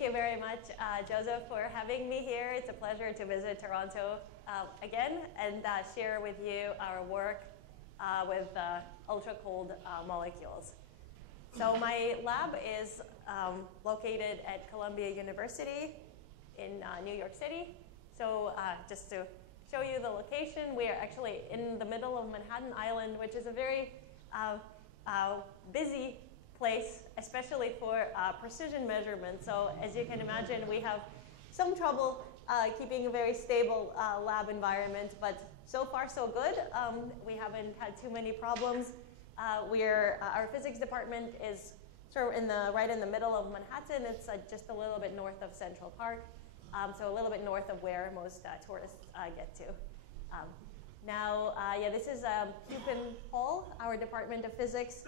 Thank you very much, Joseph, for having me here. It's a pleasure to visit Toronto again and share with you our work with ultra-cold molecules. So my lab is located at Columbia University in New York City. So just to show you the location, we are actually in the middle of Manhattan Island, which is a very busy place, especially for precision measurements. So as you can imagine, we have some trouble keeping a very stable lab environment, but so far so good. We haven't had too many problems. Our physics department is sort of right in the middle of Manhattan. It's just a little bit north of Central Park, so a little bit north of where most tourists get to. Yeah, this is Pupin Hall, our Department of Physics.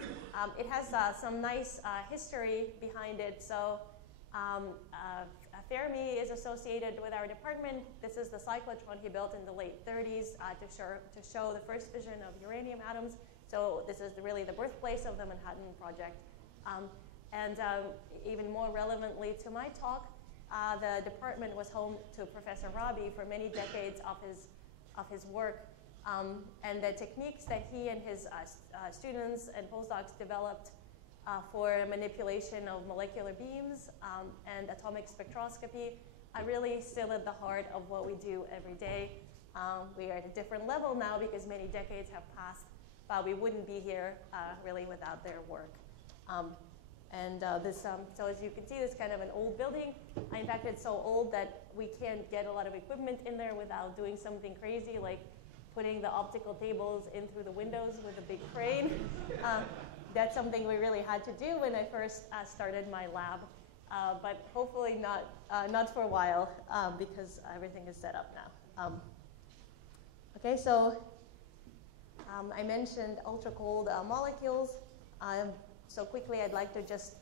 It has some nice history behind it. So Fermi is associated with our department. This is the cyclotron he built in the late 30s to show the first fission of uranium atoms. So this is really the birthplace of the Manhattan Project. Even more relevantly to my talk, the department was home to Professor Rabi for many decades of his work. And the techniques that he and his students and postdocs developed for manipulation of molecular beams and atomic spectroscopy are really still at the heart of what we do every day. We are at a different level now because many decades have passed, but we wouldn't be here really without their work. So as you can see, this is kind of an old building. In fact, it's so old that we can't get a lot of equipment in there without doing something crazy like putting the optical tables in through the windows with a big crane. That's something we really had to do when I first started my lab, but hopefully not for a while because everything is set up now. Okay, so I mentioned ultra-cold molecules. So quickly, I'd like to just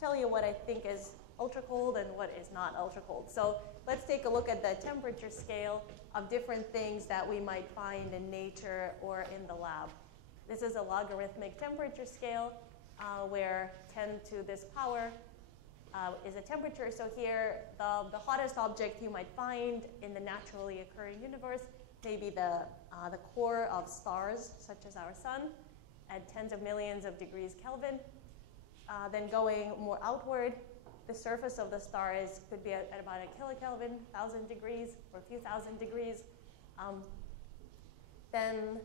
tell you what I think is ultra-cold and what is not ultra-cold. So let's take a look at the temperature scale of different things that we might find in nature or in the lab. This is a logarithmic temperature scale where 10 to this power is a temperature. So here, the hottest object you might find in the naturally occurring universe may be the core of stars, such as our sun, at tens of millions of degrees Kelvin. Then going more outward, the surface of the star could be at about a kilokelvin, 1,000 degrees, or a few thousand degrees. Then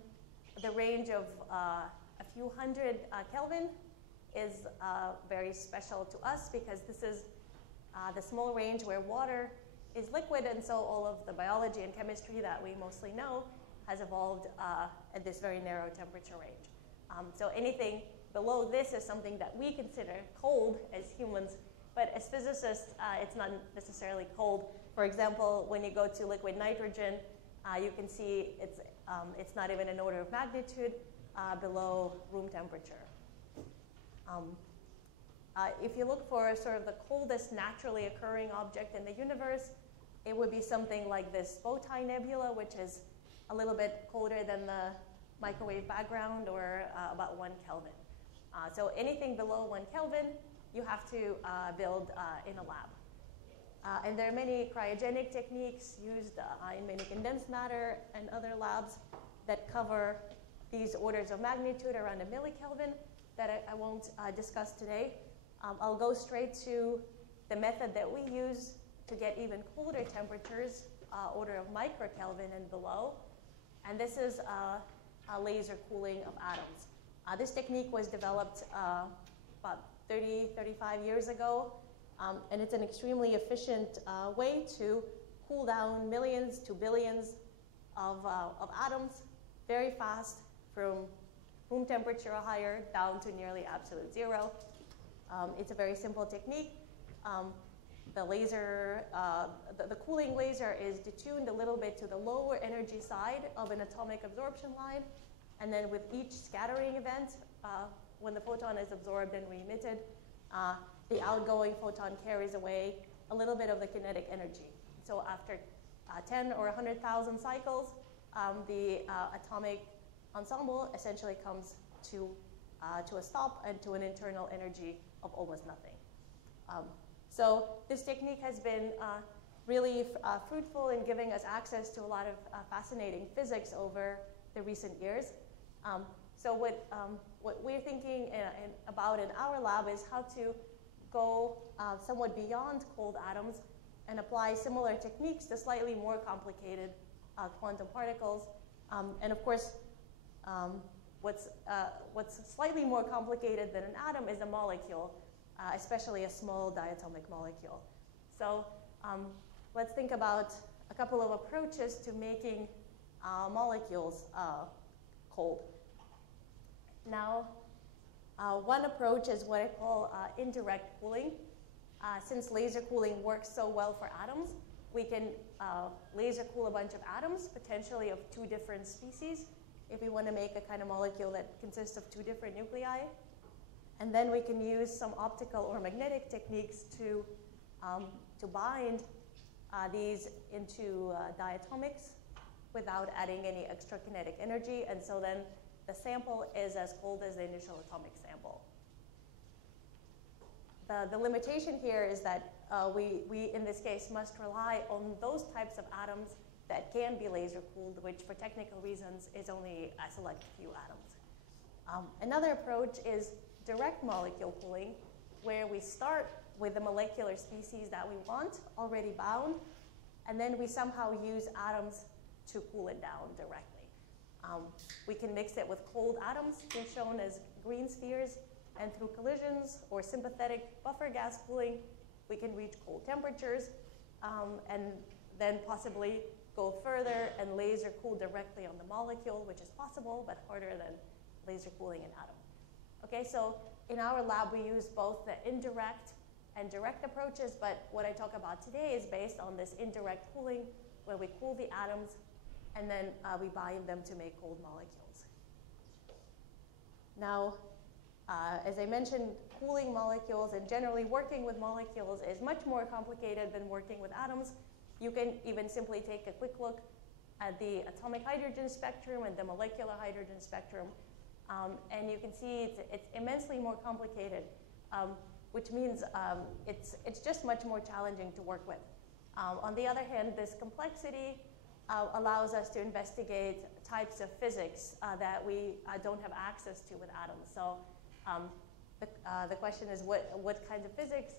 the range of a few hundred Kelvin is very special to us because this is the small range where water is liquid, and so all of the biology and chemistry that we mostly know has evolved at this very narrow temperature range. So anything below this is something that we consider cold as humans, but as physicists, it's not necessarily cold. For example, when you go to liquid nitrogen, you can see it's not even an order of magnitude below room temperature. If you look for sort of the coldest naturally occurring object in the universe, it would be something like this bow tie nebula, which is a little bit colder than the microwave background, or about 1 Kelvin. So anything below 1 Kelvin, you have to build in a lab. And there are many cryogenic techniques used in many condensed matter and other labs that cover these orders of magnitude around a millikelvin that I won't discuss today. I'll go straight to the method that we use to get even colder temperatures, order of microkelvin and below. And this is a laser cooling of atoms. This technique was developed about 30, 35 years ago, and it's an extremely efficient way to cool down millions to billions of atoms very fast from room temperature or higher down to nearly absolute zero. It's a very simple technique. The laser, the cooling laser is detuned a little bit to the lower energy side of an atomic absorption line, and then with each scattering event, when the photon is absorbed and re-emitted, the outgoing photon carries away a little bit of the kinetic energy. So after 10 or 100,000 cycles, the atomic ensemble essentially comes to a stop and to an internal energy of almost nothing. So this technique has been really fruitful in giving us access to a lot of fascinating physics over the recent years. So what we're thinking about in our lab is how to go somewhat beyond cold atoms and apply similar techniques to slightly more complicated quantum particles. And of course, what's slightly more complicated than an atom is a molecule, especially a small diatomic molecule. So let's think about a couple of approaches to making molecules cold. Now, one approach is what I call indirect cooling. Since laser cooling works so well for atoms, we can laser cool a bunch of atoms, potentially of 2 different species, if we want to make a kind of molecule that consists of 2 different nuclei. And then we can use some optical or magnetic techniques to bind these into diatomics without adding any extra kinetic energy. And so then the sample is as cold as the initial atomic sample. The limitation here is that we, in this case, must rely on those types of atoms that can be laser cooled, which for technical reasons is only a select few atoms. Another approach is direct molecule cooling, where we start with the molecular species that we want already bound, and then we somehow use atoms to cool it down directly. We can mix it with cold atoms, here shown as green spheres, and through collisions or sympathetic buffer gas cooling, we can reach cold temperatures, and then possibly go further and laser cool directly on the molecule, which is possible, but harder than laser cooling an atom. Okay, so in our lab, we use both the indirect and direct approaches, but what I talk about today is based on this indirect cooling, where we cool the atoms, and then we bind them to make cold molecules. Now, as I mentioned, cooling molecules and generally working with molecules is much more complicated than working with atoms. You can even simply take a quick look at the atomic hydrogen spectrum and the molecular hydrogen spectrum, and you can see it's immensely more complicated, which means it's just much more challenging to work with. On the other hand, this complexity allows us to investigate types of physics that we don't have access to with atoms. So the question is what kind of physics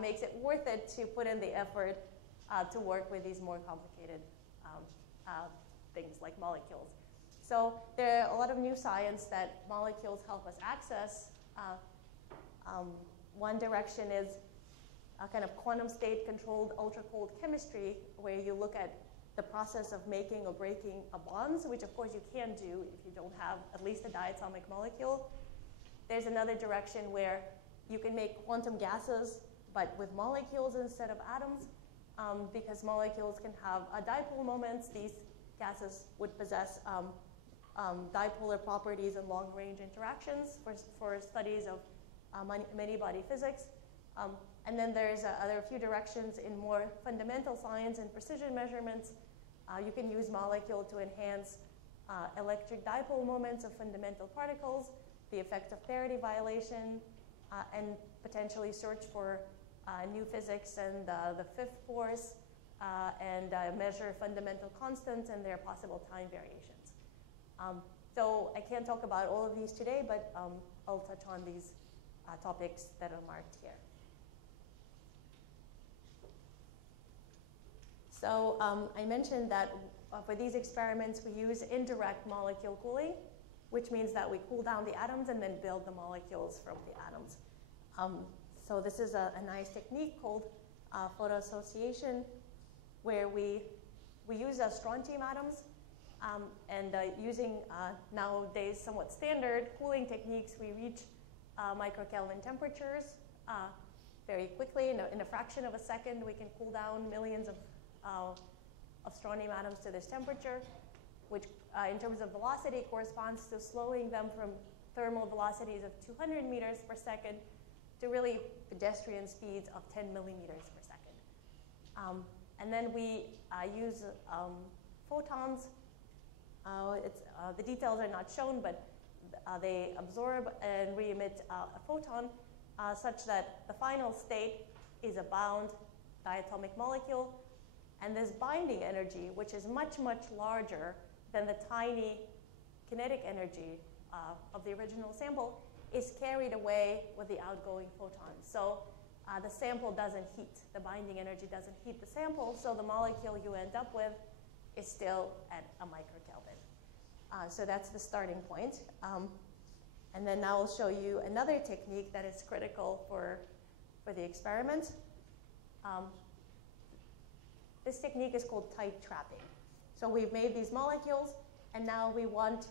makes it worth it to put in the effort to work with these more complicated things like molecules. So there are a lot of new science that molecules help us access. One direction is a kind of quantum state controlled ultracold chemistry, where you look at the process of making or breaking a bonds, which of course you can't do if you don't have at least a diatomic molecule. There's another direction where you can make quantum gases, but with molecules instead of atoms, because molecules can have dipole moments. These gases would possess dipolar properties and long-range interactions for studies of many-body physics. And then there's other few directions in more fundamental science and precision measurements. You can use molecule to enhance electric dipole moments of fundamental particles, the effect of parity violation, and potentially search for new physics and the fifth force, and measure fundamental constants and their possible time variations. So I can't talk about all of these today, but I'll touch on these topics that are marked here. So I mentioned that for these experiments, we use indirect molecule cooling, which means that we cool down the atoms and then build the molecules from the atoms. So this is a nice technique called Photodissociation, where we use strontium atoms, and using nowadays somewhat standard cooling techniques, we reach microkelvin temperatures very quickly. In a fraction of a second, we can cool down millions of strontium atoms to this temperature, which in terms of velocity corresponds to slowing them from thermal velocities of 200 meters per second to really pedestrian speeds of 10 millimeters per second. And then we use photons. The details are not shown, but they absorb and re-emit a photon such that the final state is a bound diatomic molecule, and this binding energy, which is much, much larger than the tiny kinetic energy of the original sample, is carried away with the outgoing photons. So the sample doesn't heat. The binding energy doesn't heat the sample, so the molecule you end up with is still at a microkelvin. So that's the starting point. And then now I'll show you another technique that is critical for the experiment. This technique is called tight trapping. So we've made these molecules, and now we want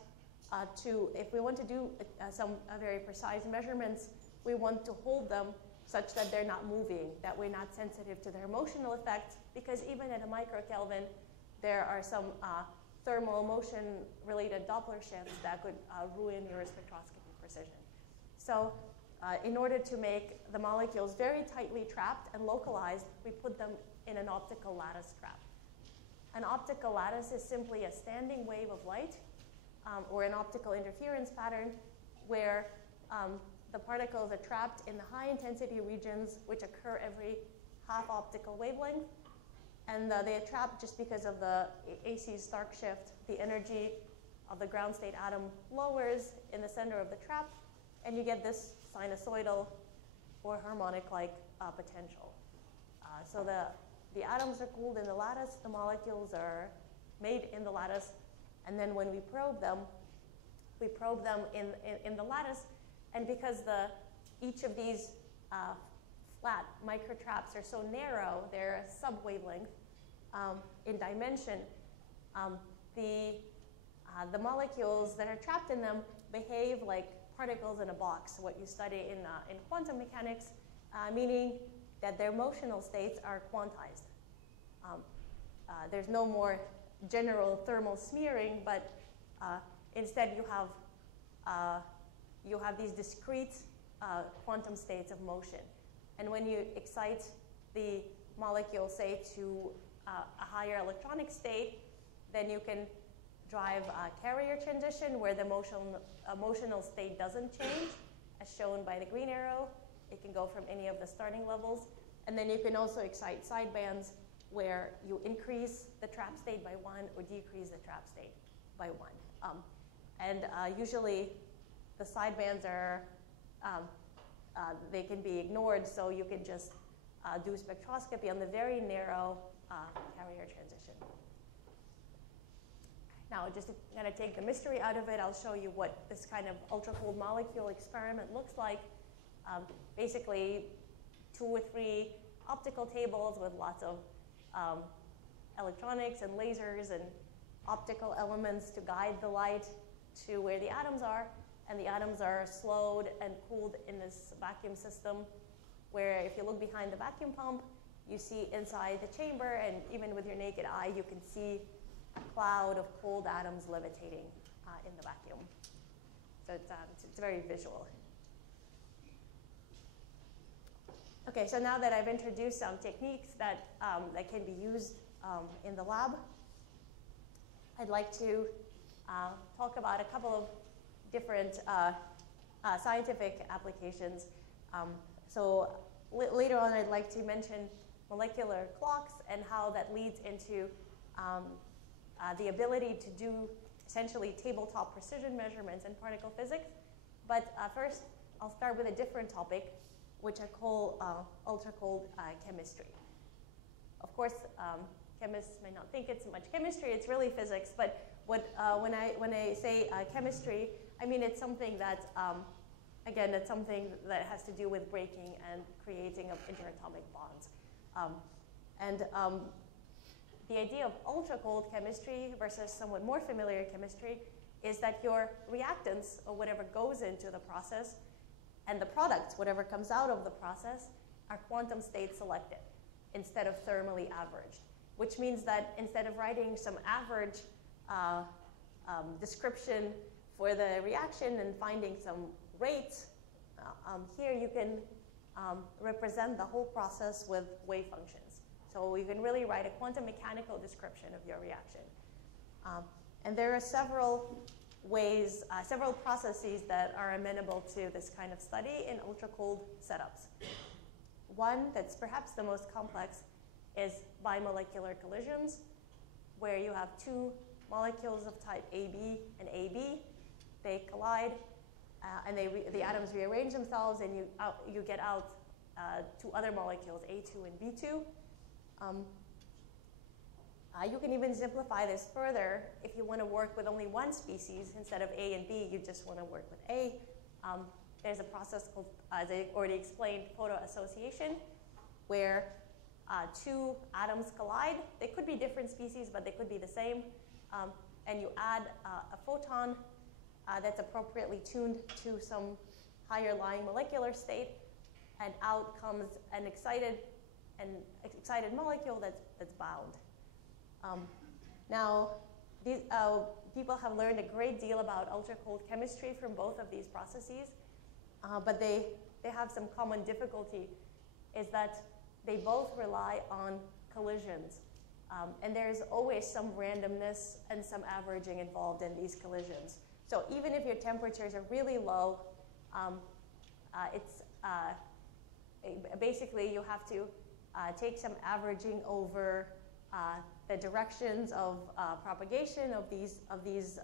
if we want to do some very precise measurements, we want to hold them such that they're not moving, that we're not sensitive to their motional effects, because even at a microkelvin, there are some thermal motion-related Doppler shifts that could ruin your spectroscopy precision. So in order to make the molecules very tightly trapped and localized, we put them in an optical lattice trap. An optical lattice is simply a standing wave of light or an optical interference pattern where the particles are trapped in the high intensity regions, which occur every half optical wavelength. And they are trapped just because of the AC Stark shift. The energy of the ground state atom lowers in the center of the trap, and you get this sinusoidal or harmonic-like potential. So the atoms are cooled in the lattice, the molecules are made in the lattice, and then when we probe them in the lattice, and because each of these flat microtraps are so narrow, they're sub-wavelength in dimension, the molecules that are trapped in them behave like particles in a box, what you study in quantum mechanics, meaning that their motional states are quantized. There's no more general thermal smearing, but instead you have these discrete quantum states of motion. And when you excite the molecule, say, to a higher electronic state, then you can drive a carrier transition where the emotional state doesn't change, as shown by the green arrow. It can go from any of the starting levels. And then you can also excite sidebands where you increase the trap state by 1 or decrease the trap state by 1. Usually the sidebands are, they can be ignored, so you can just do spectroscopy on the very narrow carrier transition. Now, just to kind of take the mystery out of it, I'll show you what this kind of ultra-cold molecule experiment looks like. Basically, 2 or 3 optical tables with lots of electronics and lasers and optical elements to guide the light to where the atoms are. And the atoms are slowed and cooled in this vacuum system where if you look behind the vacuum pump, you see inside the chamber, and even with your naked eye, you can see a cloud of cold atoms levitating in the vacuum. So it's very visual. Okay, so now that I've introduced some techniques that can be used in the lab, I'd like to talk about a couple of different scientific applications. So later on, I'd like to mention molecular clocks and how that leads into the ability to do essentially tabletop precision measurements in particle physics. But first, I'll start with a different topic, which I call ultracold chemistry. Of course, chemists may not think it's much chemistry, it's really physics, but when I say chemistry, I mean it's something that, again, it's something that has to do with breaking and creating of interatomic bonds. The idea of ultra-cold chemistry versus somewhat more familiar chemistry is that your reactants, or whatever goes into the process, and the products, whatever comes out of the process, are quantum state selected instead of thermally averaged, which means that instead of writing some average description for the reaction and finding some rates, here you can represent the whole process with wave functions. So you can really write a quantum mechanical description of your reaction. And there are several ways, several processes that are amenable to this kind of study in ultra-cold setups. one that's perhaps the most complex is bimolecular collisions, where you have two molecules of type AB and AB. They collide, and the atoms rearrange themselves, and you get out two other molecules, A2 and B2. You can even simplify this further. If you want to work with only one species, instead of A and B, you just want to work with A. There's a process called, as I already explained, photodissociation, where two atoms collide. They could be different species, but they could be the same. And you add a photon that's appropriately tuned to some higher lying molecular state, and out comes an excited molecule that's bound. Now, these, people have learned a great deal about ultracold chemistry from both of these processes, but they have some common difficulty, is that they both rely on collisions. And there's always some randomness and some averaging involved in these collisions. So even if your temperatures are really low, basically you have to take some averaging over the directions of propagation of these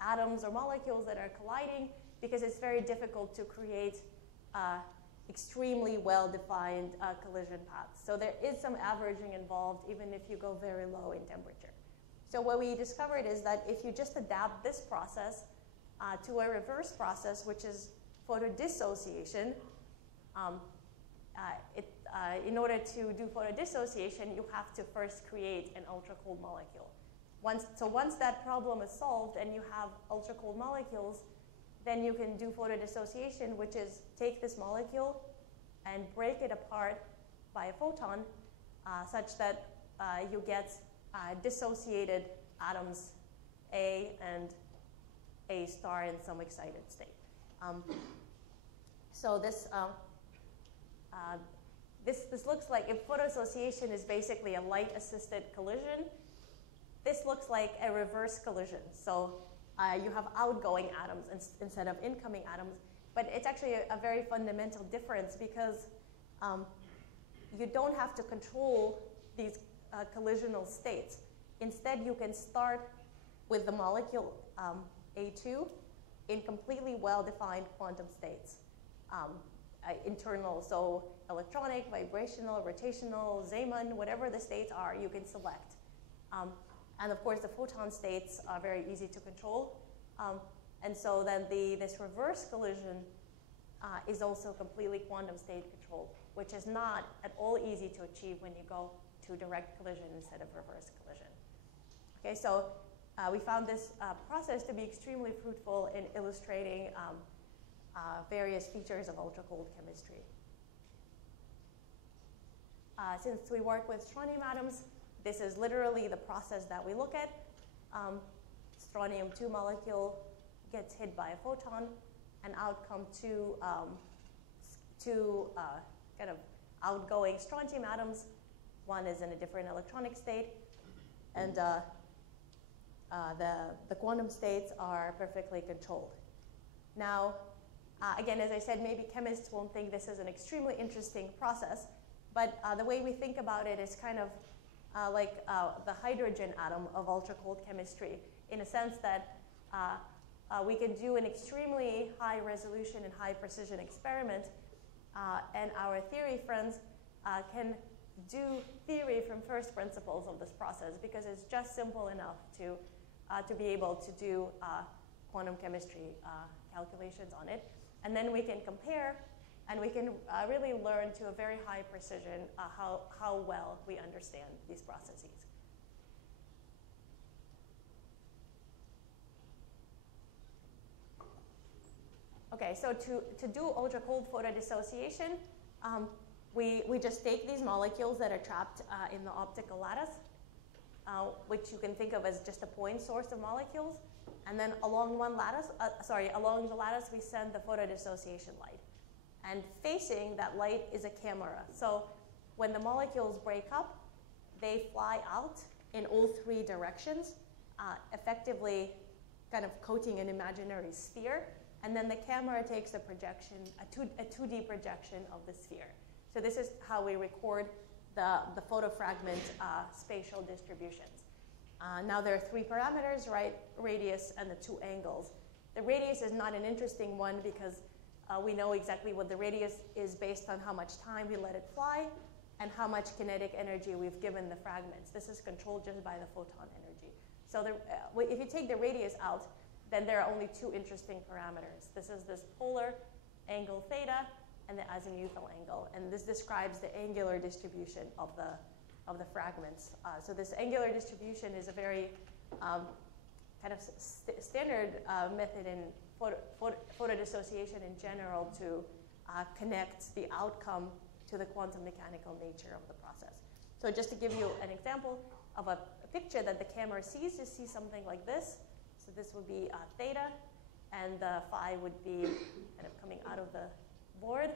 atoms or molecules that are colliding, because it's very difficult to create extremely well-defined collision paths. So there is some averaging involved, even if you go very low in temperature. So what we discovered is that if you just adapt this process to a reverse process, which is photodissociation, in order to do photodissociation, you have to first create an ultracold molecule. Once that problem is solved and you have ultracold molecules, then you can do photodissociation, which is take this molecule and break it apart by a photon such that you get dissociated atoms A and A star in some excited state. So this looks like, if photodissociation is basically a light-assisted collision, this looks like a reverse collision. So you have outgoing atoms instead of incoming atoms, but it's actually a very fundamental difference, because you don't have to control these collisional states. Instead, you can start with the molecule A2 in completely well-defined quantum states. Internal, so electronic, vibrational, rotational, Zeeman, whatever the states are, you can select. And of course, the photon states are very easy to control. And so then this reverse collision is also completely quantum state controlled, which is not at all easy to achieve when you go to direct collision instead of reverse collision. Okay, so we found this process to be extremely fruitful in illustrating various features of ultracold chemistry. Since we work with strontium atoms, this is literally the process that we look at. Strontium-2 molecule gets hit by a photon, and out come two kind of outgoing strontium atoms. One is in a different electronic state, and the quantum states are perfectly controlled. Now, again, as I said, maybe chemists won't think this is an extremely interesting process, but the way we think about it is kind of like the hydrogen atom of ultracold chemistry, in a sense that we can do an extremely high resolution and high precision experiment, and our theory friends can do theory from first principles of this process, because it's just simple enough to be able to do quantum chemistry calculations on it. And then we can compare, and we can really learn to a very high precision how well we understand these processes. Okay, so to do ultracold photodissociation, we just take these molecules that are trapped in the optical lattice, which you can think of as just a point source of molecules. And then along along the lattice, we send the photodissociation light. And facing that light is a camera. So when the molecules break up, they fly out in all three directions, effectively kind of coating an imaginary sphere. And then the camera takes a projection, a 2D projection of the sphere. So this is how we record the photofragment spatial distributions. Now there are 3 parameters, right? Radius and the 2 angles. The radius is not an interesting one because we know exactly what the radius is based on how much time we let it fly and how much kinetic energy we've given the fragments. This is controlled just by the photon energy. So if you take the radius out, then there are only 2 interesting parameters. This is this polar angle theta and the azimuthal angle. And this describes the angular distribution of the fragments. So this angular distribution is a very kind of standard method in photodissociation in general to connect the outcome to the quantum mechanical nature of the process. So just to give you an example of a picture that the camera sees, you see something like this. So this would be theta, and the phi would be kind of coming out of the board.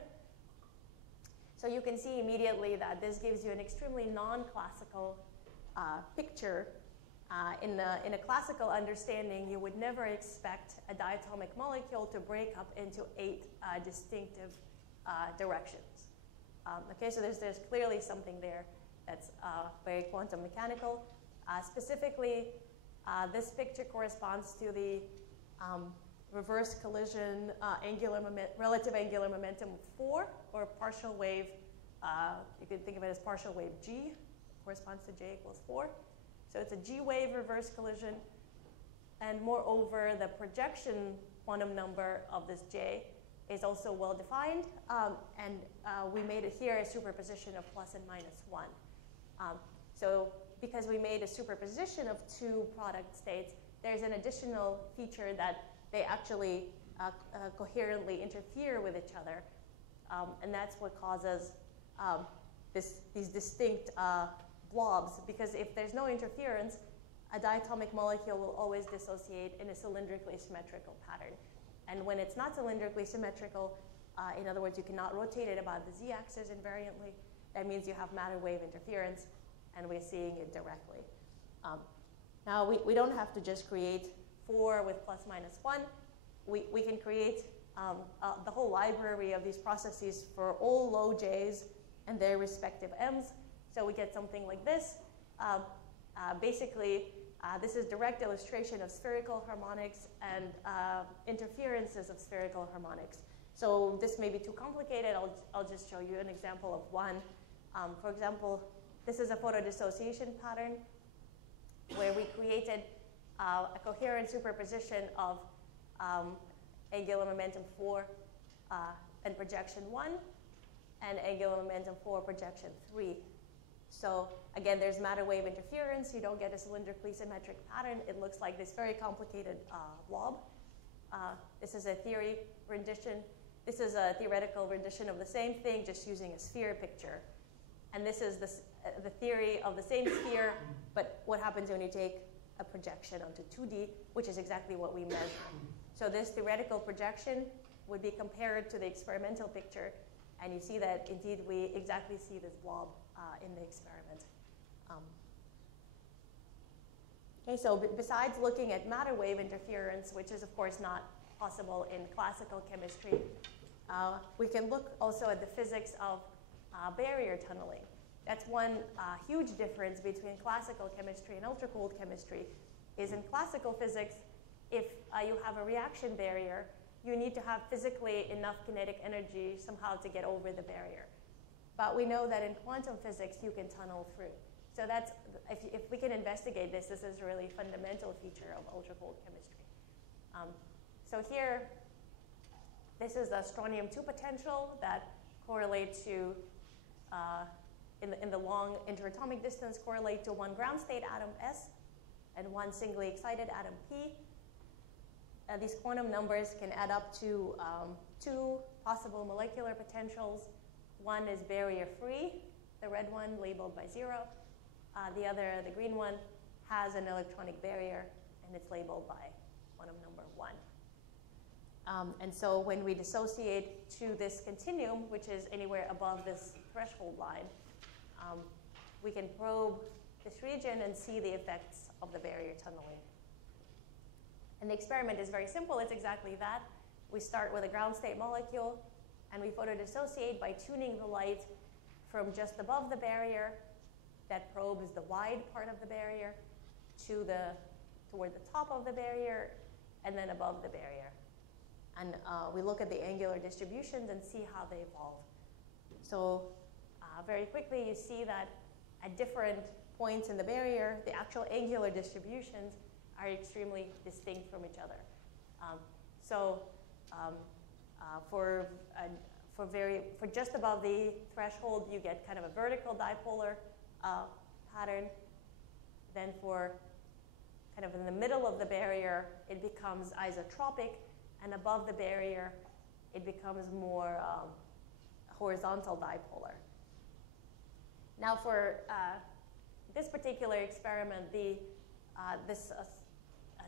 So you can see immediately that this gives you an extremely non-classical picture. In a classical understanding, you would never expect a diatomic molecule to break up into 8 distinctive directions. Okay, so there's clearly something there that's very quantum mechanical. Specifically, this picture corresponds to the reverse collision relative angular momentum 4, or partial wave. You could think of it as partial wave G, corresponds to J equals 4. So it's a G wave reverse collision. And moreover, the projection quantum number of this J is also well defined. And we made it here a superposition of plus and minus 1. So because we made a superposition of 2 product states, there's an additional feature that they actually coherently interfere with each other. And that's what causes these distinct blobs, because if there's no interference, a diatomic molecule will always dissociate in a cylindrically symmetrical pattern. And when it's not cylindrically symmetrical, in other words, you cannot rotate it about the z-axis invariantly, that means you have matter wave interference, and we're seeing it directly. Now, we don't have to just create 4 with plus minus 1. We can create the whole library of these processes for all low j's and their respective m's. So we get something like this. Basically, this is direct illustration of spherical harmonics and interferences of spherical harmonics. So this may be too complicated. I'll just show you an example of one. For example, this is a photodissociation pattern where we created a coherent superposition of angular momentum 4 and projection 1, and angular momentum 4 projection 3. So again, there's matter wave interference. You don't get a cylindrically symmetric pattern. It looks like this very complicated blob. This is a theory rendition. This is a theoretical rendition of the same thing, just using a sphere picture. And this is the theory of the same sphere, but what happens when you take a projection onto 2D, which is exactly what we measure. So this theoretical projection would be compared to the experimental picture, and you see that indeed we exactly see this blob in the experiment. Okay, so besides looking at matter wave interference, which is of course not possible in classical chemistry, we can look also at the physics of barrier tunneling. That's one huge difference between classical chemistry and ultracold chemistry, is in classical physics, if you have a reaction barrier, you need to have physically enough kinetic energy somehow to get over the barrier. But we know that in quantum physics, you can tunnel through. So that's, if we can investigate this, this is a really fundamental feature of ultracold chemistry. So here, this is the strontium-2 potential that correlate to, in the long interatomic distance, correlate to one ground state atom S and one singly excited atom P. These quantum numbers can add up to 2 possible molecular potentials. One is barrier-free, the red one labeled by 0. The other, the green one, has an electronic barrier, and it's labeled by quantum number 1. And so when we dissociate to this continuum, which is anywhere above this threshold line, we can probe this region and see the effects of the barrier tunneling. And the experiment is very simple. It's exactly that. We start with a ground state molecule, and we photodissociate by tuning the light from just above the barrier, that probe is the wide part of the barrier, toward the top of the barrier, and then above the barrier. And we look at the angular distributions and see how they evolve. So very quickly, you see that at different points in the barrier, the actual angular distributions are extremely distinct from each other. For just above the threshold, you get kind of a vertical dipolar pattern. Then for kind of in the middle of the barrier, it becomes isotropic, and above the barrier, it becomes more horizontal dipolar. Now for this particular experiment, this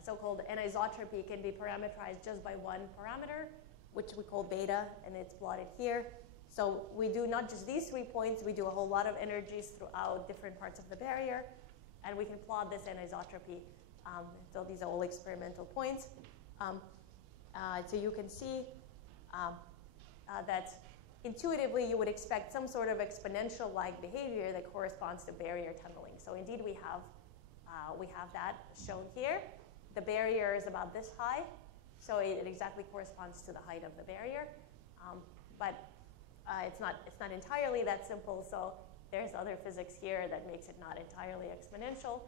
so-called anisotropy can be parameterized just by one parameter, which we call beta, and it's plotted here. So we do not just these 3 points, we do a whole lot of energies throughout different parts of the barrier, and we can plot this anisotropy. So these are all experimental points. So you can see that intuitively you would expect some sort of exponential-like behavior that corresponds to barrier tunneling. So indeed we have that shown here. The barrier is about this high, so it exactly corresponds to the height of the barrier. But it's not entirely that simple, so there's other physics here that makes it not entirely exponential.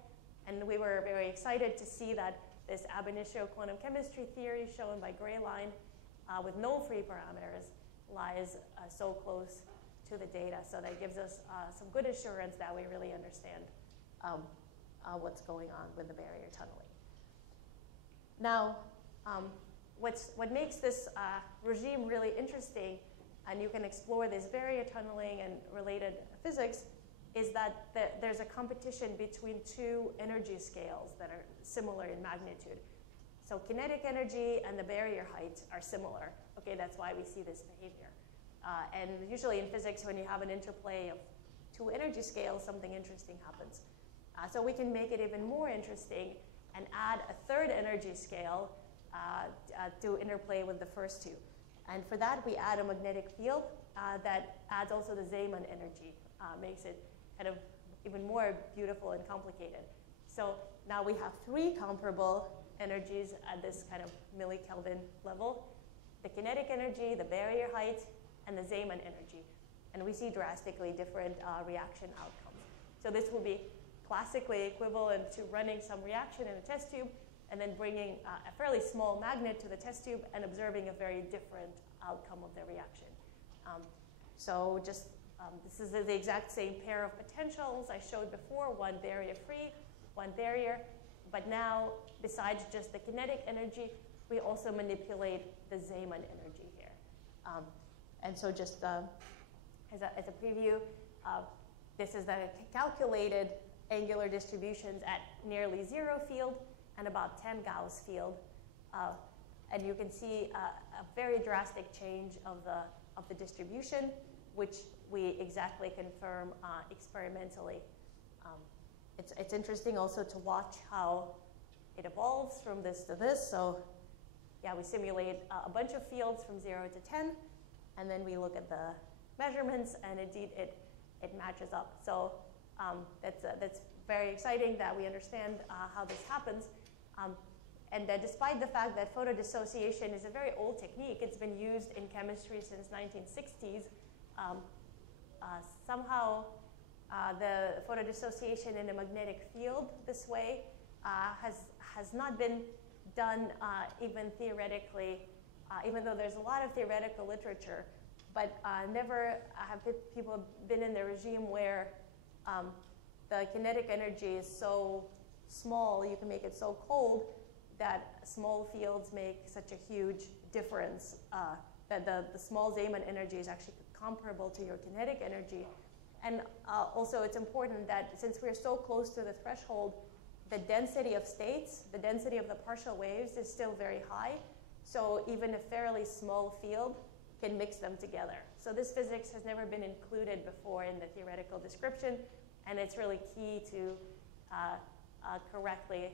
And we were very excited to see that this ab initio quantum chemistry theory shown by gray line with no free parameters lies so close to the data. So that gives us some good assurance that we really understand what's going on with the barrier tunneling. Now, what makes this regime really interesting, and you can explore this barrier tunneling and related physics, is that there's a competition between two energy scales that are similar in magnitude. So kinetic energy and the barrier height are similar. Okay, that's why we see this behavior. And usually in physics, when you have an interplay of two energy scales, something interesting happens. So we can make it even more interesting and add a third energy scale to interplay with the first two. And for that, we add a magnetic field that adds also the Zeeman energy, makes it kind of even more beautiful and complicated. So now we have three comparable energies at this kind of millikelvin level: the kinetic energy, the barrier height, and the Zeeman energy. And we see drastically different reaction outcomes. So this will be classically equivalent to running some reaction in a test tube and then bringing a fairly small magnet to the test tube and observing a very different outcome of the reaction. This is the exact same pair of potentials I showed before, one barrier-free, one barrier. But now, besides just the kinetic energy, we also manipulate the Zeeman energy here. And so just as a preview, this is the calculated angular distributions at nearly zero field and about 10 Gauss field. And you can see a very drastic change of the distribution, which we exactly confirm experimentally. It's interesting also to watch how it evolves from this to this. So yeah, we simulate a bunch of fields from 0 to 10, and then we look at the measurements, and indeed it matches up. So that's very exciting that we understand how this happens. And despite the fact that photodissociation is a very old technique, it's been used in chemistry since 1960s, somehow the photodissociation in a magnetic field this way has not been done even theoretically, even though there's a lot of theoretical literature, but never have people been in the regime where the kinetic energy is so small, you can make it so cold that small fields make such a huge difference, that the small Zeeman energy is actually comparable to your kinetic energy. And also it's important that since we're so close to the threshold, the density of states, the density of the partial waves is still very high. So even a fairly small field can mix them together. So this physics has never been included before in the theoretical description, and it's really key to correctly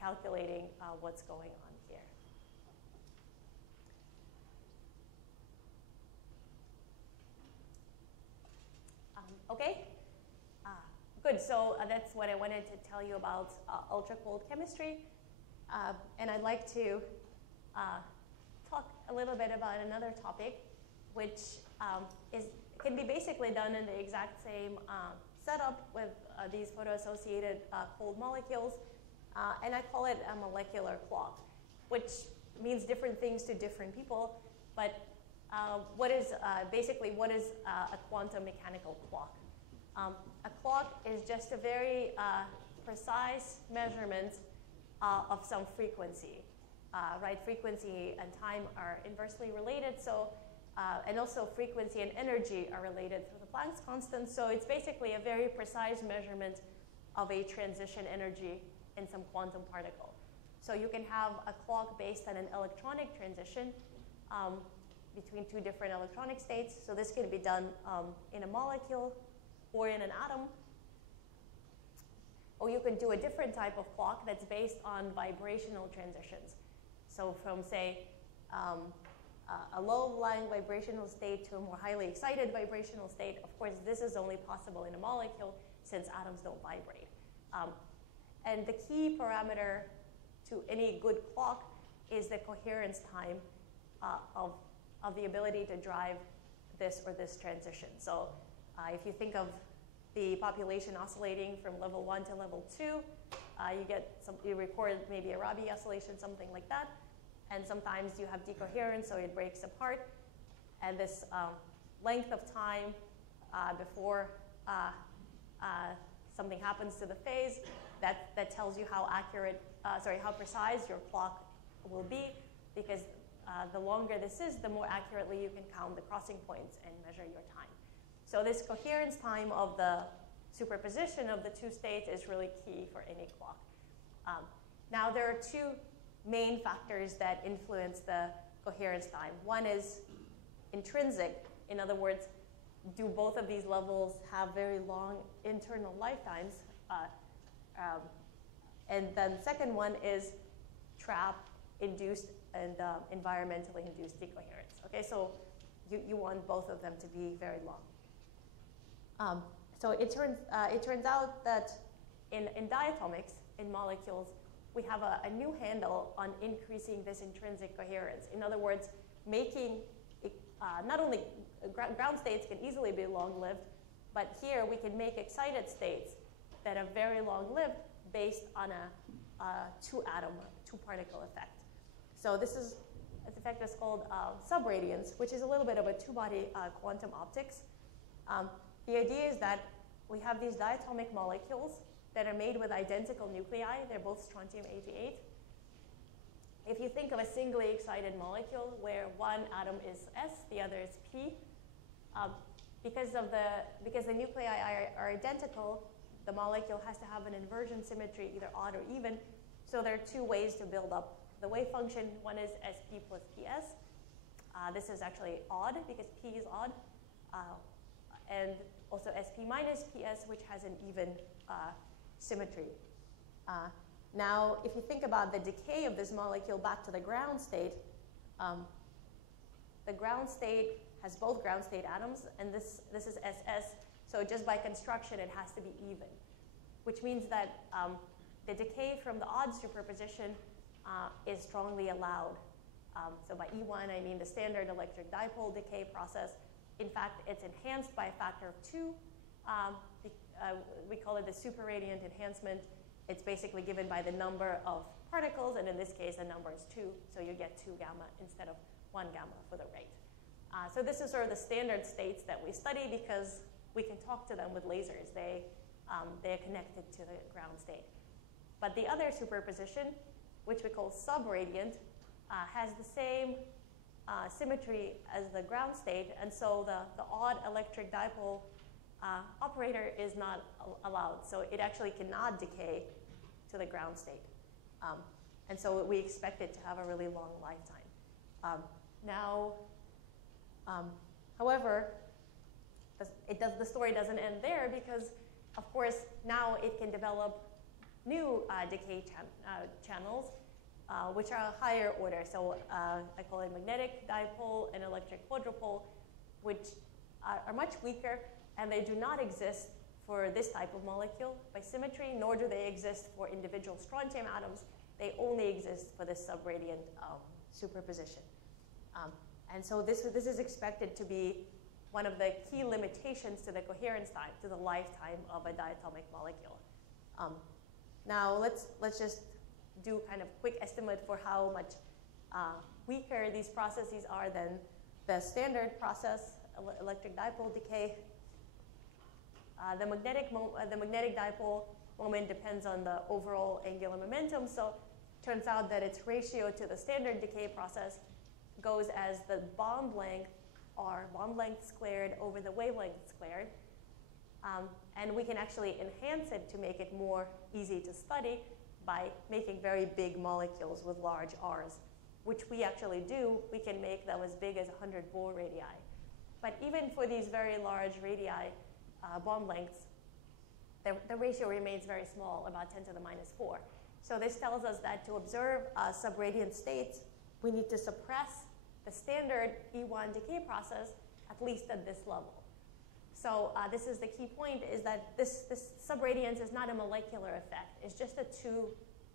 calculating what's going on here. Okay? Good, so that's what I wanted to tell you about ultracold chemistry. And I'd like to talk a little bit about another topic, which can be basically done in the exact same setup with these photoassociated cold molecules. And I call it a molecular clock, which means different things to different people. But what is a quantum mechanical clock? A clock is just a very precise measurement of some frequency, right? Frequency and time are inversely related, so and also frequency and energy are related through the Planck's constant. So it's basically a very precise measurement of a transition energy in some quantum particle. So you can have a clock based on an electronic transition between two different electronic states. So this can be done in a molecule or in an atom. Or you can do a different type of clock that's based on vibrational transitions. So from, say, a low-lying vibrational state to a more highly excited vibrational state. Of course, this is only possible in a molecule since atoms don't vibrate. And the key parameter to any good clock is the coherence time of the ability to drive this or this transition. So if you think of the population oscillating from level 1 to level 2, you record maybe a Rabi oscillation, something like that. And sometimes you have decoherence, so it breaks apart. And this length of time before something happens to the phase, that tells you how how precise your clock will be, because the longer this is, the more accurately you can count the crossing points and measure your time. So this coherence time of the superposition of the two states is really key for any clock. Now there are two main factors that influence the coherence time. One is intrinsic. In other words, do both of these levels have very long internal lifetimes? And then second one is trap induced and environmentally induced decoherence. Okay, so you want both of them to be very long. So it turns out that in diatomics, in molecules, we have a new handle on increasing this intrinsic coherence. In other words, making not only ground states can easily be long-lived, but here we can make excited states that are very long-lived based on a two-atom, two-particle effect. So this effect is called subradiance, which is a little bit of a two-body quantum optics. The idea is that we have these diatomic molecules that are made with identical nuclei. They're both strontium-88. If you think of a singly excited molecule where one atom is S, the other is P, because the nuclei are identical, the molecule has to have an inversion symmetry, either odd or even. So there are two ways to build up the wave function. One is Sp plus Ps. This is actually odd because P is odd. And also Sp minus Ps, which has an even symmetry. Now, if you think about the decay of this molecule back to the ground state, the ground state has both ground state atoms, and this is SS, so just by construction it has to be even, which means that the decay from the odd superposition is strongly allowed. So by E1, I mean the standard electric dipole decay process. In fact, it's enhanced by a factor of 2. We call it the superradiant enhancement. It's basically given by the number of particles, and in this case, the number is 2, so you get 2 gamma instead of 1 gamma for the rate. So this is sort of the standard states that we study because we can talk to them with lasers. They are connected to the ground state. But the other superposition, which we call subradiant, has the same symmetry as the ground state, and so the odd electric dipole operator is not allowed. So it actually cannot decay to the ground state. And so we expect it to have a really long lifetime. However, the story doesn't end there because, of course, now it can develop new decay channels, which are a higher order. So I call it magnetic dipole and electric quadrupole, which are much weaker, and they do not exist for this type of molecule by symmetry, nor do they exist for individual strontium atoms. They only exist for this subradiant superposition. And so this is expected to be one of the key limitations to the coherence time, to the lifetime of a diatomic molecule. Now let's just do kind of quick estimate for how much weaker these processes are than the standard process, electric dipole decay. The magnetic dipole moment depends on the overall angular momentum, so it turns out that its ratio to the standard decay process goes as the bond length, or bond length squared over the wavelength squared. And we can actually enhance it to make it more easy to study by making very big molecules with large R's, which we actually do. We can make them as big as 100 Bohr radii. But even for these very large radii bond lengths, the ratio remains very small, about 10 to the minus 4. So this tells us that to observe subradiant states, we need to suppress the standard E1 decay process, at least at this level. So this is the key point, is that this subradiance is not a molecular effect. It's just a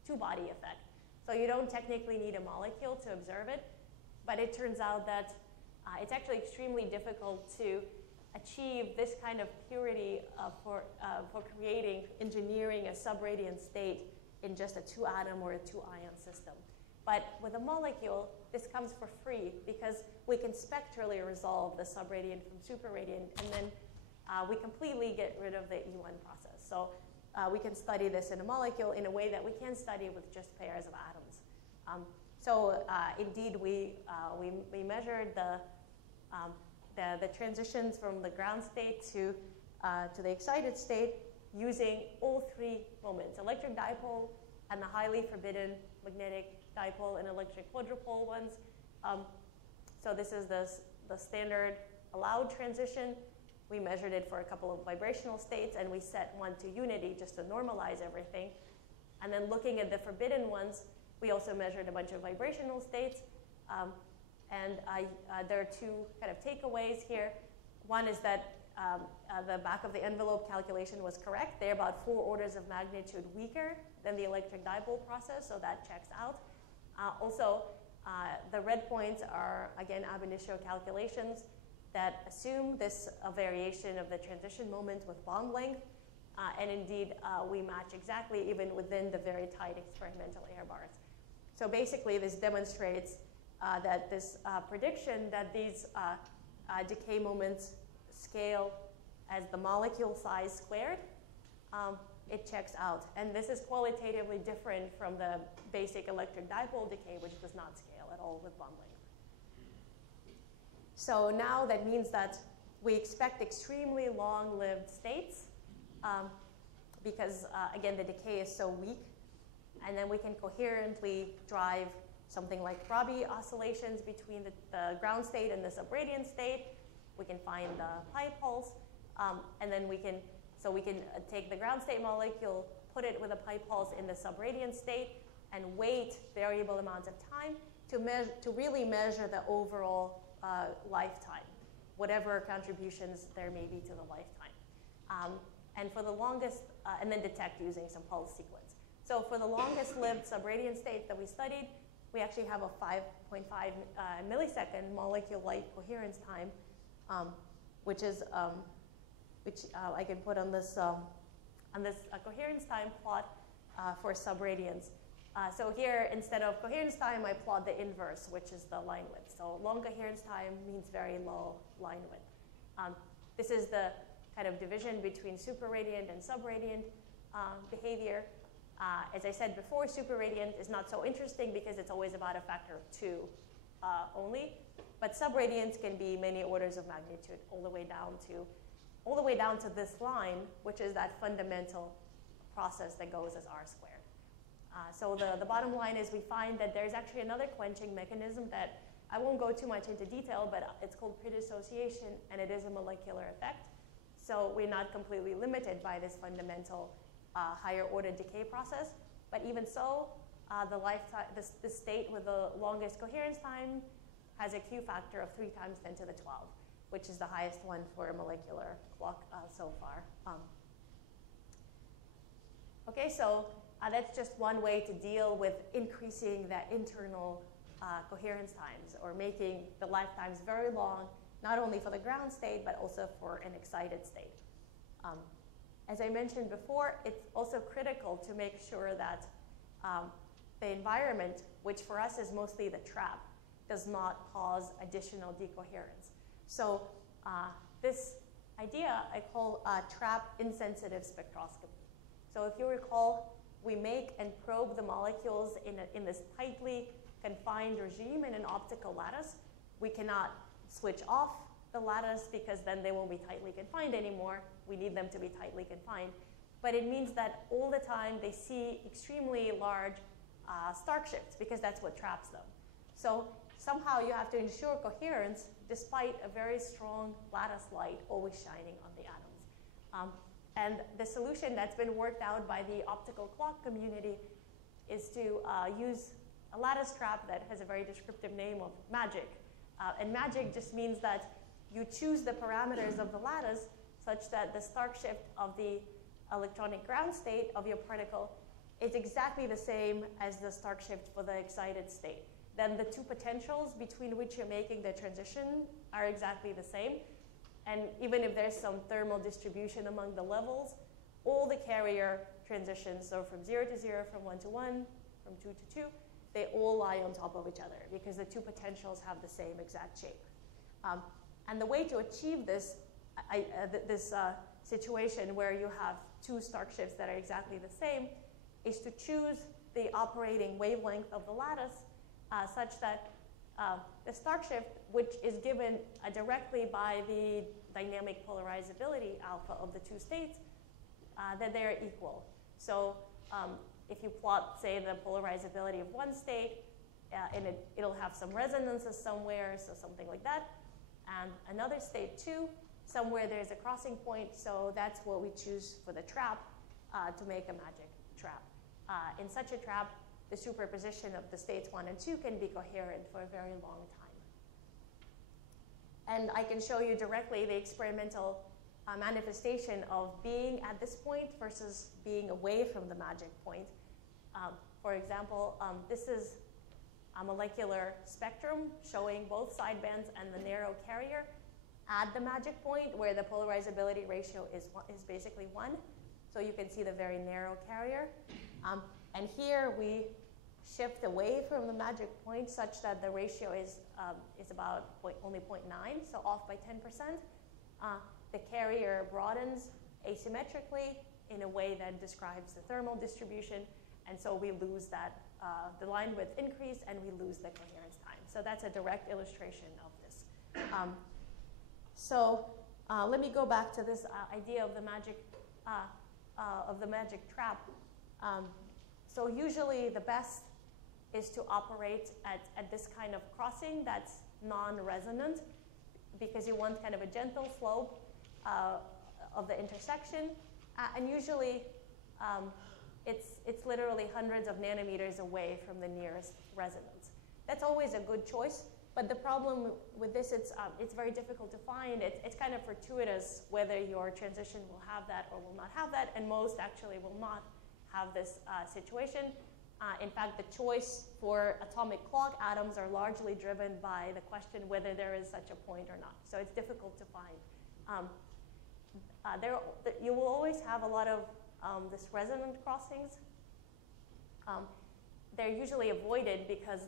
two-body effect. So you don't technically need a molecule to observe it, but it turns out that it's actually extremely difficult to achieve this kind of purity for engineering a subradiant state in just a 2-atom or a 2-ion system. But with a molecule, this comes for free because we can spectrally resolve the subradiant from superradiant, and then we completely get rid of the E1 process. So we can study this in a molecule in a way that we can study with just pairs of atoms. Indeed, we measured the transitions from the ground state to the excited state using all 3 moments: electric dipole and the highly forbidden magnetic dipole and electric quadrupole ones. So this is the standard allowed transition. We measured it for a couple of vibrational states, and we set one to unity just to normalize everything. And then looking at the forbidden ones, we also measured a bunch of vibrational states. There are 2 kind of takeaways here. One is that the back of the envelope calculation was correct. They're about 4 orders of magnitude weaker than the electric dipole process, so that checks out. Also, the red points are, again, ab initio calculations that assume this variation of the transition moment with bond length. And indeed, we match exactly even within the very tight experimental error bars. So basically, this demonstrates that this prediction that these decay moments scale as the molecule size squared, it checks out. And this is qualitatively different from the basic electric dipole decay, which does not scale at all with bond length. So now that means that we expect extremely long-lived states because, again, the decay is so weak. And then we can coherently drive something like Rabi oscillations between the ground state and the subradiant state. We can find the pi pulse, and then we can take the ground state molecule, put it with a pi pulse in the subradiant state, and wait variable amounts of time to really measure the overall lifetime, whatever contributions there may be to the lifetime. And for the longest, and then detect using some pulse sequence. So for the longest lived subradiant state that we studied, we actually have a 5.5 millisecond molecule-like coherence time, which I can put on this coherence time plot for subradiance. So here, instead of coherence time, I plot the inverse, which is the line width. So long coherence time means very low line width. This is the kind of division between superradiant and subradiant behavior. As I said before, superradiant is not so interesting because it's always about a factor of 2 only. But subradiants can be many orders of magnitude, all the way down to this line, which is that fundamental process that goes as R squared. So the bottom line is we find that there's actually another quenching mechanism that I won't go too much into detail, but it's called predissociation, and it is a molecular effect. So we're not completely limited by this fundamental higher order decay process. But even so, the lifetime, the state with the longest coherence time has a Q factor of 3 times 10 to the 12. which is the highest one for a molecular clock so far. Okay, so that's just one way to deal with increasing that internal coherence times, or making the lifetimes very long, not only for the ground state, but also for an excited state. As I mentioned before, it's also critical to make sure that the environment, which for us is mostly the trap, does not cause additional decoherence. So this idea I call trap insensitive spectroscopy. So if you recall, we make and probe the molecules in this tightly confined regime in an optical lattice. We cannot switch off the lattice because then they won't be tightly confined anymore. We need them to be tightly confined. But it means that all the time they see extremely large Stark shifts, because that's what traps them. So somehow you have to ensure coherence despite a very strong lattice light always shining on the atoms. And the solution that's been worked out by the optical clock community is to use a lattice trap that has a very descriptive name of magic. And magic just means that you choose the parameters of the lattice such that the Stark shift of the electronic ground state of your particle is exactly the same as the Stark shift for the excited state. Then the two potentials between which you're making the transition are exactly the same. And even if there's some thermal distribution among the levels, all the carrier transitions, so from 0 to 0, from 1 to 1, from 2 to 2, they all lie on top of each other because the two potentials have the same exact shape. And the way to achieve this, situation where you have two Stark shifts that are exactly the same is to choose the operating wavelength of the lattice such that the Stark shift, which is given directly by the dynamic polarizability alpha of the two states, that they're equal. So if you plot, say, the polarizability of one state, and it'll have some resonances somewhere, so something like that, and another state too, somewhere there's a crossing point, so that's what we choose for the trap to make a magic trap. In such a trap, the superposition of the states 1 and 2 can be coherent for a very long time. And I can show you directly the experimental manifestation of being at this point versus being away from the magic point. For example, this is a molecular spectrum showing both sidebands and the narrow carrier at the magic point where the polarizability ratio is basically 1. So you can see the very narrow carrier. And here we shift away from the magic point such that the ratio is about only 0.9, so off by 10%. The carrier broadens asymmetrically in a way that describes the thermal distribution, and so we lose that, the line width increase, and we lose the coherence time. So that's a direct illustration of this. Let me go back to this idea of the magic trap. So usually the best is to operate at this kind of crossing that's non-resonant, because you want kind of a gentle slope of the intersection. And usually it's literally hundreds of nanometers away from the nearest resonance. That's always a good choice, but the problem with this, it's very difficult to find. It's kind of fortuitous whether your transition will have that or will not have that, and most actually will not have this situation. In fact, the choice for atomic clock atoms are largely driven by the question whether there is such a point or not. So it's difficult to find. You will always have a lot of this resonant crossings. They're usually avoided because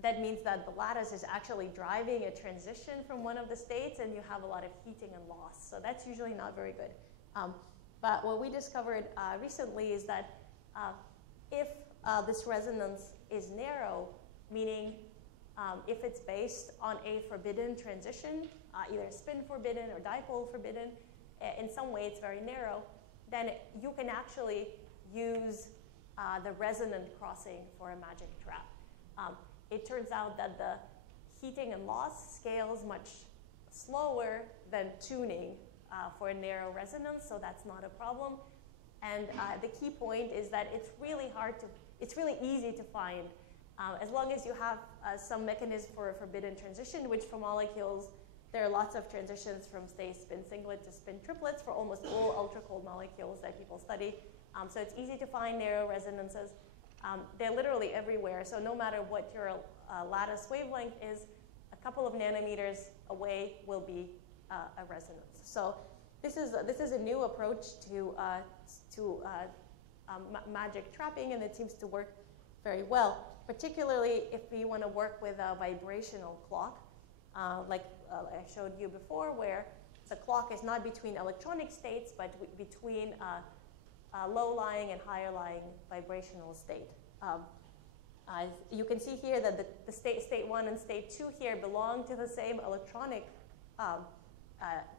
that means that the lattice is actually driving a transition from one of the states, and you have a lot of heating and loss. So that's usually not very good. But what we discovered recently is that if this resonance is narrow, meaning if it's based on a forbidden transition, either spin forbidden or dipole forbidden, in some way it's very narrow, then you can actually use the resonant crossing for a magic trap. It turns out that the heating and loss scales much slower than tuning for a narrow resonance, so that's not a problem. And the key point is that it's really easy to find As long as you have some mechanism for forbidden transition, which for molecules, there are lots of transitions from, say, spin singlet to spin triplets for almost all ultracold molecules that people study. So it's easy to find narrow resonances. They're literally everywhere. So no matter what your lattice wavelength is, a couple of nanometers away will be a resonance. So this is a new approach to magic trapping, and it seems to work very well, particularly if we want to work with a vibrational clock, like I showed you before, where the clock is not between electronic states, but between low-lying and higher-lying vibrational state. You can see here that the state 1 and state 2 here belong to the same electronic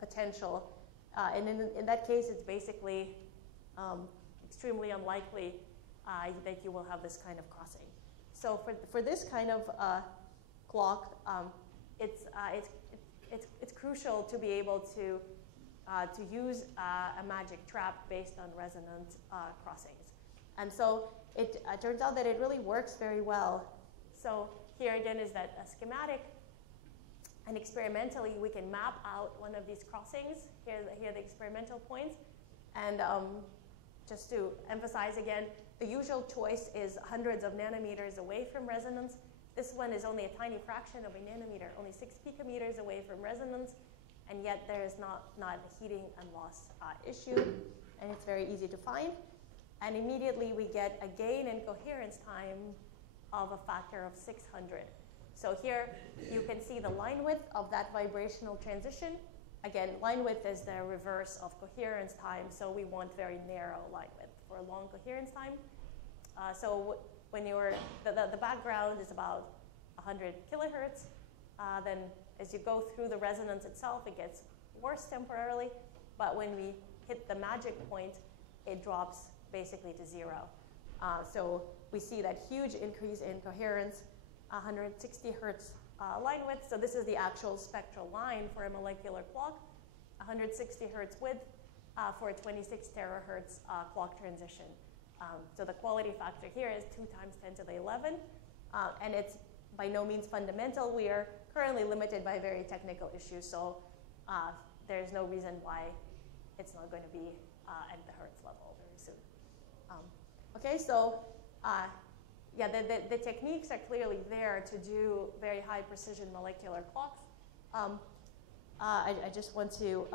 potential. And in that case, it's basically extremely unlikely that you will have this kind of crossing. So for this kind of clock, it's crucial to be able to use a magic trap based on resonant crossings. And so it turns out that it really works very well. So here again is that a schematic. And experimentally, we can map out one of these crossings. Here are the experimental points. And just to emphasize again, the usual choice is hundreds of nanometers away from resonance. This one is only a tiny fraction of a nanometer, only 6 picometers away from resonance. And yet there is not a heating and loss issue. And it's very easy to find. And immediately we get a gain in coherence time of a factor of 600. So here you can see the line width of that vibrational transition. Again, line width is the reverse of coherence time, so we want very narrow line width for a long coherence time. So when the background is about 100 kilohertz, then as you go through the resonance itself, it gets worse temporarily, but when we hit the magic point, it drops basically to 0. So we see that huge increase in coherence, 160 hertz line width. So this is the actual spectral line for a molecular clock, 160 hertz width for a 26 terahertz clock transition. So the quality factor here is 2 times 10 to the 11, and it's by no means fundamental. We are currently limited by very technical issues, so there's no reason why it's not going to be at the hertz level very soon. Okay, so yeah, the techniques are clearly there to do very high precision molecular clocks. I just want to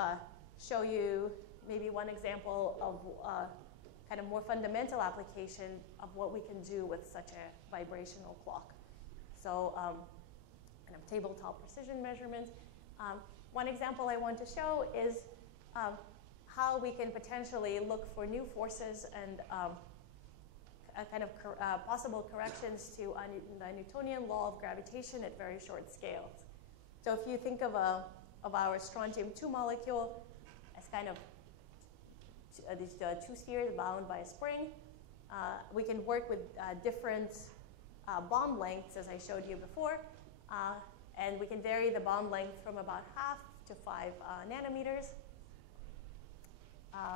show you maybe one example of kind of more fundamental application of what we can do with such a vibrational clock. So kind of tabletop precision measurements. One example I want to show is how we can potentially look for new forces and kind of possible corrections to the Newtonian law of gravitation at very short scales. So if you think of our strontium-2 molecule as kind of these 2 spheres bound by a spring, we can work with different bond lengths, as I showed you before, and we can vary the bond length from about half to 5 nanometers.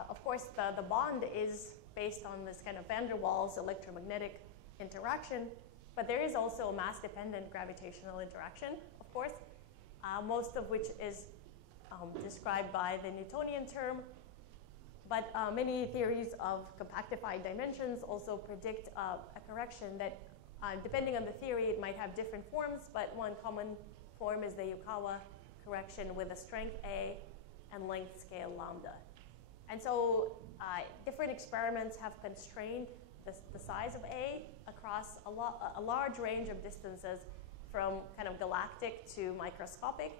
Of course, the bond is based on this kind of van der Waals electromagnetic interaction, but there is also a mass-dependent gravitational interaction, of course, most of which is described by the Newtonian term, but many theories of compactified dimensions also predict a correction that, depending on the theory, it might have different forms, but one common form is the Yukawa correction with a strength A and length scale lambda. And so different experiments have constrained the size of A across a large range of distances, from kind of galactic to microscopic.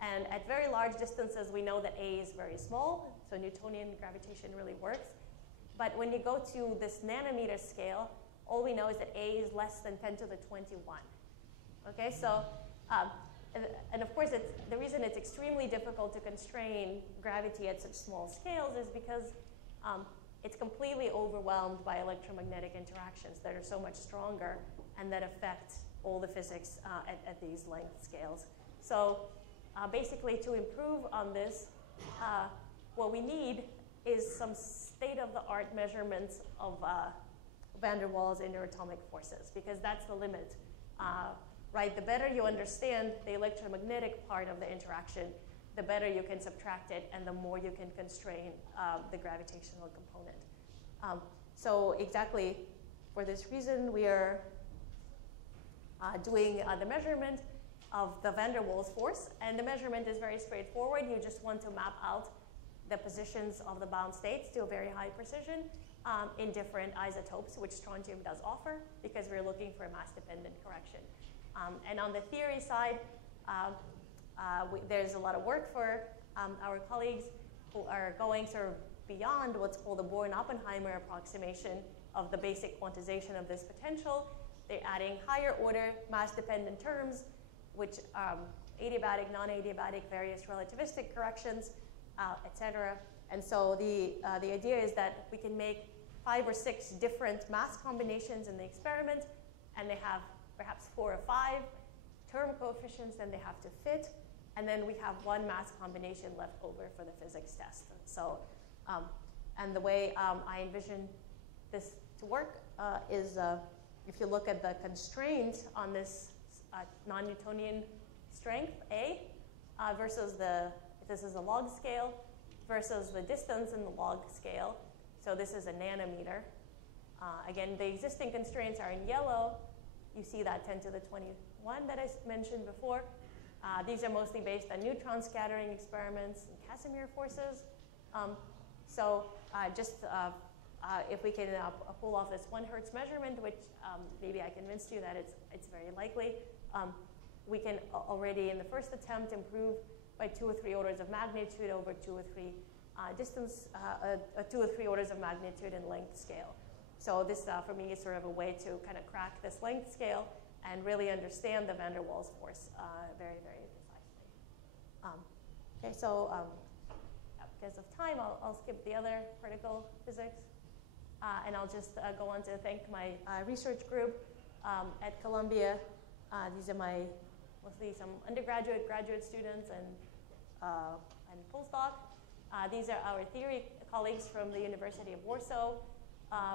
And at very large distances, we know that A is very small, so Newtonian gravitation really works. But when you go to this nanometer scale, all we know is that A is less than 10 to the 21. Okay, so, and of course, the reason it's extremely difficult to constrain gravity at such small scales is because it's completely overwhelmed by electromagnetic interactions that are so much stronger and that affect all the physics at these length scales. So basically, to improve on this, what we need is some state-of-the-art measurements of van der Waals interatomic forces, because that's the limit right? The better you understand the electromagnetic part of the interaction, the better you can subtract it, and the more you can constrain the gravitational component. So exactly for this reason, we are doing the measurement of the van der Waals force, and the measurement is very straightforward. You just want to map out the positions of the bound states to a very high precision in different isotopes, which strontium does offer, because we're looking for mass-dependent correction. And on the theory side, there's a lot of work for our colleagues who are going sort of beyond what's called the Born-Oppenheimer approximation of the basic quantization of this potential. They're adding higher order mass-dependent terms, which adiabatic, non-adiabatic, various relativistic corrections, etc. And so the idea is that we can make 5 or 6 different mass combinations in the experiment, and they have perhaps 4 or 5 term coefficients, then they have to fit, and then we have 1 mass combination left over for the physics test. So, and the way I envision this to work is if you look at the constraints on this non-Newtonian strength, A, versus this is a log scale, versus the distance in the log scale. So this is a nanometer. Again, the existing constraints are in yellow. You see that 10 to the 21 that I mentioned before. These are mostly based on neutron scattering experiments and Casimir forces. If we can pull off this 1 Hertz measurement, which maybe I convinced you that it's very likely, we can already in the first attempt improve by 2 or 3 orders of magnitude over 2 or 3 2 or 3 orders of magnitude in length scale. So this for me is sort of a way to kind of crack this length scale and really understand the van der Waals force very, very precisely. Okay, so because of time, I'll skip the other particle physics. And I'll just go on to thank my research group at Columbia. These are mostly some undergraduate, graduate students, and postdoc. These are our theory colleagues from the University of Warsaw,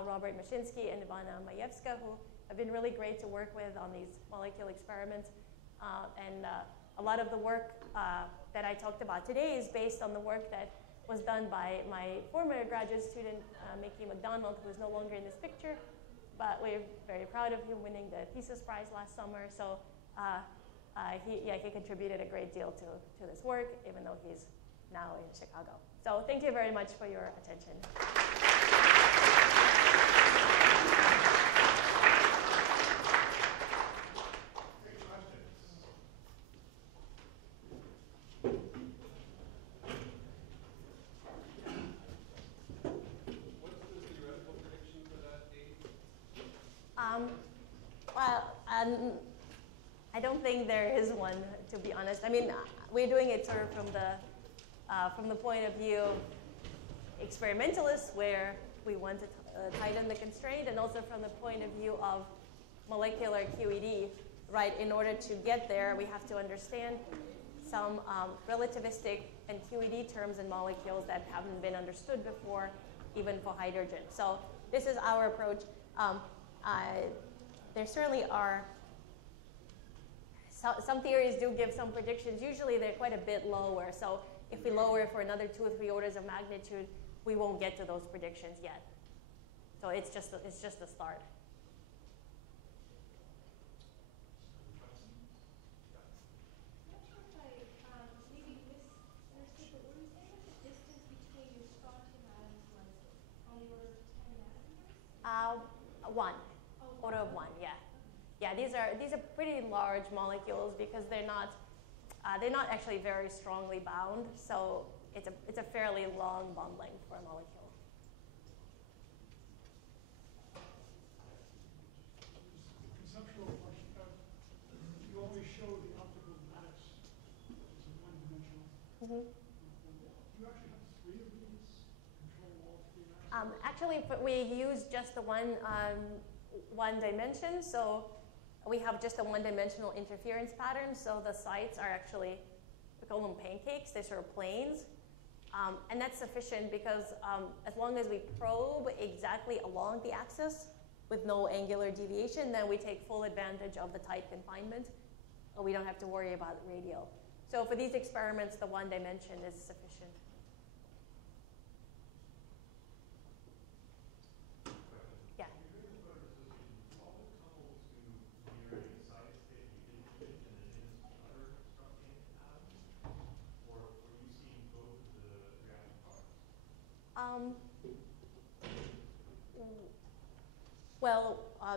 Robert Mashinsky and Ivana Majewska, who have been really great to work with on these molecular experiments. And a lot of the work that I talked about today is based on the work that was done by my former graduate student, Mickey McDonald, who is no longer in this picture, but we're very proud of him winning the thesis prize last summer. So he contributed a great deal to this work, even though he's now in Chicago. So thank you very much for your attention. I don't think there is one, to be honest. I mean, we're doing it sort of from the point of view of experimentalists, where we want to tighten the constraint, and also from the point of view of molecular QED, right? In order to get there, we have to understand some relativistic and QED terms in molecules that haven't been understood before, even for hydrogen. So this is our approach. There certainly are some theories do give some predictions. Usually they're quite a bit lower. So if we lower it for another 2 or 3 orders of magnitude, we won't get to those predictions yet. So it's just a start. Order of 1, yeah. Yeah, these are pretty large molecules because they're not actually very strongly bound. So it's a fairly long bond length for a molecule. Conceptual question. You always show the optical lattice as a one-dimensional. Mm-hmm. Do you actually have 3 of these? Control all 3 lattices? Actually, we use just the one dimension. So we have just a one-dimensional interference pattern. So the sites are actually, we call them pancakes. They're sort of planes. And that's sufficient because as long as we probe exactly along the axis, with no angular deviation, then we take full advantage of the tight confinement. We don't have to worry about radial. So for these experiments, the 1 dimension is sufficient. Yeah.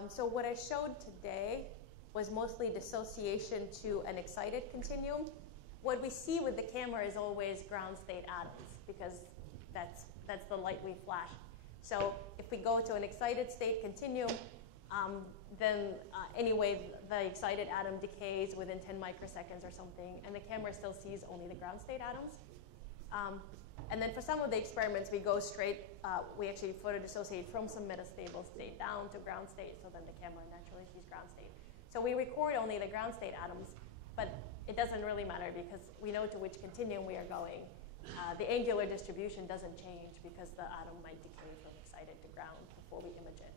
So what I showed today was mostly dissociation to an excited continuum. What we see with the camera is always ground state atoms, because that's the light we flash. So if we go to an excited state continuum, then anyway, the excited atom decays within 10 microseconds or something, and the camera still sees only the ground state atoms. And then for some of the experiments, we go straight, we actually photodissociate from some metastable state down to ground state, so then the camera naturally sees ground state. So we record only the ground state atoms, but it doesn't really matter because we know to which continuum we are going. The angular distribution doesn't change because the atom might decay from excited to ground before we image it.